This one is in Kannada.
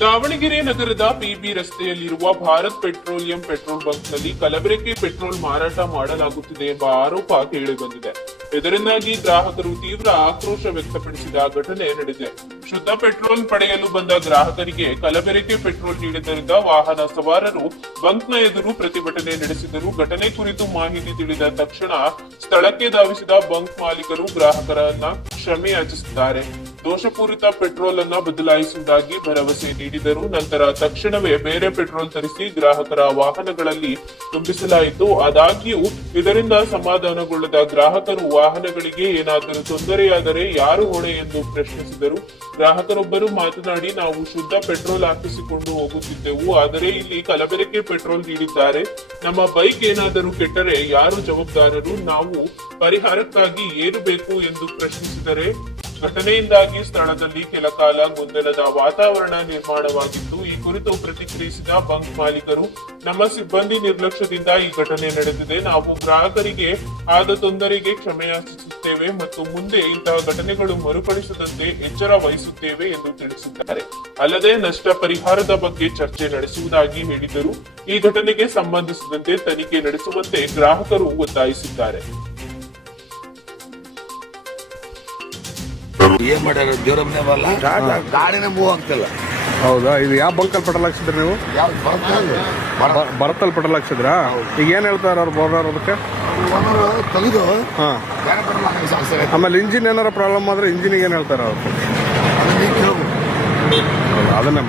ದಾವಣಗೆರೆ ನಗರದ ಪಿಬಿ ರಸ್ತೆಯಲ್ಲಿರುವ ಭಾರತ್ ಪೆಟ್ರೋಲಿಯಂ ಪೆಟ್ರೋಲ್ ಬಂಕ್ನಲ್ಲಿ ಕಲಬೆರಕೆ ಪೆಟ್ರೋಲ್ ಮಾರಾಟ ಮಾಡಲಾಗುತ್ತಿದೆ ಎಂಬ ಆರೋಪ ಕೇಳಿಬಂದಿದೆ. ಇದರಿಂದಾಗಿ ಗ್ರಾಹಕರು ತೀವ್ರ ಆಕ್ರೋಶ ವ್ಯಕ್ತಪಡಿಸಿದ ಘಟನೆ ನಡೆದಿದೆ. ಶುದ್ಧ ಪೆಟ್ರೋಲ್ ಪಡೆಯಲು ಬಂದ ಗ್ರಾಹಕರಿಗೆ ಕಲಬೆರಕೆ ಪೆಟ್ರೋಲ್ ನೀಡಿದ್ದರಿಂದ ವಾಹನ ಸವಾರರು ಬಂಕ್ನ ಎದುರು ಪ್ರತಿಭಟನೆ ನಡೆಸಿದರು. ಘಟನೆ ಕುರಿತು ಮಾಹಿತಿ ತಿಳಿದ ತಕ್ಷಣ ಸ್ಥಳಕ್ಕೆ ಧಾವಿಸಿದ ಬಂಕ್ ಮಾಲೀಕರು ಗ್ರಾಹಕರನ್ನ ಕ್ಷಮೆ ಯಾಚಿಸಿದ್ದಾರೆ. ದೋಷಪೂರಿತ ಪೆಟ್ರೋಲ್ ಅನ್ನ ಬದಲಾಯಿಸುವುದಾಗಿ ಭರವಸೆ ನೀಡಿದರು. ನಂತರ ತಕ್ಷಣವೇ ಬೇರೆ ಪೆಟ್ರೋಲ್ ತರಿಸಿ ಗ್ರಾಹಕರ ವಾಹನಗಳಲ್ಲಿ ತುಂಬಿಸಲಾಯಿತು. ಆದಾಗ್ಯೂ ಇದರಿಂದ ಸಮಾಧಾನಗೊಳ್ಳದ ಗ್ರಾಹಕರು ವಾಹನಗಳಿಗೆ ಏನಾದರೂ ತೊಂದರೆಯಾದರೆ ಯಾರು ಹೊಣೆ ಎಂದು ಪ್ರಶ್ನಿಸಿದರು. ಗ್ರಾಹಕರೊಬ್ಬರು ಮಾತನಾಡಿ, ನಾವು ಶುದ್ಧ ಪೆಟ್ರೋಲ್ ಹಾಕಿಸಿಕೊಂಡು ಹೋಗುತ್ತಿದ್ದೆವು, ಆದರೆ ಇಲ್ಲಿ ಕಲಬೆರಕೆ ಪೆಟ್ರೋಲ್ ನೀಡಿದ್ದಾರೆ. ನಮ್ಮ ಬೈಕ್ ಏನಾದರೂ ಕೆಟ್ಟರೆ ಯಾರು ಜವಾಬ್ದಾರರು? ನಾವು ಪರಿಹಾರಕ್ಕಾಗಿ ಏನು ಬೇಕು ಎಂದು ಪ್ರಶ್ನಿಸಿದರೆ ಘಟನೆಯಿಂದಾಗಿ ಸ್ಥಳದಲ್ಲಿ ಕೆಲ ಕಾಲ ಗೊಂದಲದ ವಾತಾವರಣ ನಿರ್ಮಾಣವಾಗಿತ್ತು. ಈ ಕುರಿತು ಪ್ರತಿಕ್ರಿಯಿಸಿದ ಬಂಕ್ ಮಾಲೀಕರು, ನಮ್ಮ ಸಿಬ್ಬಂದಿ ನಿರ್ಲಕ್ಷ್ಯದಿಂದ ಈ ಘಟನೆ ನಡೆದಿದೆ. ನಾವು ಗ್ರಾಹಕರಿಗೆ ಆದ ತೊಂದರೆಗೆ ಕ್ಷಮೆಯಾಚಿಸುತ್ತೇವೆ ಮತ್ತು ಮುಂದೆ ಇಂತಹ ಘಟನೆಗಳು ಮರುಕಳಿಸದಂತೆ ಎಚ್ಚರ ವಹಿಸುತ್ತೇವೆ ಎಂದು ತಿಳಿಸಿದ್ದಾರೆ. ಅಲ್ಲದೆ ನಷ್ಟ ಪರಿಹಾರದ ಬಗ್ಗೆ ಚರ್ಚೆ ನಡೆಸುವುದಾಗಿ ಹೇಳಿದರು. ಈ ಘಟನೆಗೆ ಸಂಬಂಧಿಸಿದಂತೆ ತನಿಖೆ ನಡೆಸುವಂತೆ ಗ್ರಾಹಕರು ಒತ್ತಾಯಿಸಿದ್ದಾರೆ. ಏನ್ ಮಾಡ್ಯಾರ ದೇವ್ರ ಮನೆ ಬರಲ್ಲ, ಗಾಡಿನ ಮೂವ್ ಆಗ್ತಿಲ್ಲ. ಹೌದಾ? ಇದು ಯಾವ ಬಂಕಲ್ಲಿ ಪೆಟ್ರೋಲ್ ಹಾಕ್ಸಿದ್ರಿ ನೀವು? ಭರತಲ್ಲಿ ಪೆಟ್ರೋಲ್ ಹಾಕ್ಸಿದ್ರಾ? ಈಗ ಏನ್ ಹೇಳ್ತಾರ ಅವ್ರು ಬೋರ್ನರ್ ಅದಕ್ಕೆ? ತೆಗೆದು ಆಮೇಲೆ ಇಂಜಿನ್ ಏನಾರ ಪ್ರಾಬ್ಲಮ್ ಆದ್ರೆ ಇಂಜಿನಿಗೆ ಏನ್ ಹೇಳ್ತಾರ ಅವ್ರು? ಅದನ್ನೇ